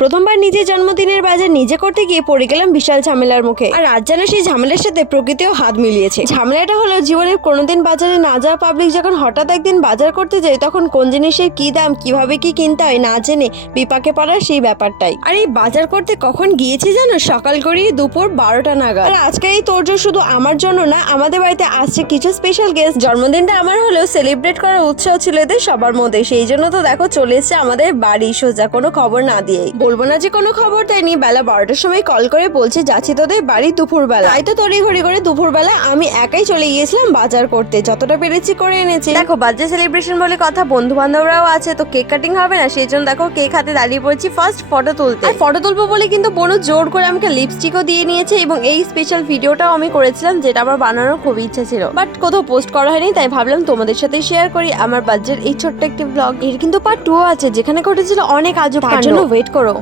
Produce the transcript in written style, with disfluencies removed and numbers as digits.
প্রথমবার নিজের জন্মদিনের বাজার নিজে করতে গিয়ে পড়ে গেলাম বিশাল ঝামেলার মুখে। আর আজ যেন সেই ঝামেলার সাথে প্রকৃতিও হাত মিলিয়েছে। ঝামেলাটা হলো জীবনের কোনোদিন বাজারে না যাওয়া পাবলিক যখন হঠাৎ একদিন বাজার করতে যায় তখন কোন জিনিসের কি দাম, কিভাবে কি কিনতে হয় না জেনে বিপাকে পড়ার সেই ব্যাপারটাই। আর এই বাজার করতে কখন গিয়েছি জানো? সকাল করেই দুপুর 12টা নাগাদ। আর আজকে এই তোড়জোড় শুধু আমার জন্য না, আমাদের বাড়িতে আসছে কিছু স্পেশাল গেস্ট। জন্মদিনটা আমার হলেও সেলিব্রেট করার উৎসাহ ছিল এদের সবার মধ্যে, সেই জন্য তো দেখো চলে এসছে আমাদের বাড়ি সোজা কোনো খবর না দিয়েই। বলবো না যে কোনো খবর দেয়নি, বেলা 12টার সময় কল করে বলছে যাচ্ছি তোদের বাড়ি দুপুরবেলা। তাই তো তড়িঘড়ি করে দুপুরবেলা আমি একাই চলে গিয়েছিলাম বাজার করতে, যতটা পেরেছি করে এনেছি। দেখো বার্থডে সেলিব্রেশন বলে কথা, বন্ধু বান্ধবরাও আছে, তো কেক কাটিং হবে না, সেই জন্য দেখো কেক হাতে দাঁড়িয়ে পড়েছি ফার্স্ট ফটো তুলতে। আর ফটো তুলবো বলে কিন্তু বোন জোর করে আমাকে লিপস্টিকও দিয়ে নিয়েছে এবং এই স্পেশাল ভিডিওটাও আমি করেছিলাম যেটা আমার বানানোর খুব ইচ্ছা ছিল, বাট কোথাও পোস্ট করা হয়নি, তাই ভাবলাম তোমাদের সাথে শেয়ার করি আমার বার্থডের এই ছোট্ট একটি ব্লগ। এর কিন্তু পার্ট 2 আছে যেখানে ঘটেছিল অনেক আজব কাণ্ড, ওয়েট করো।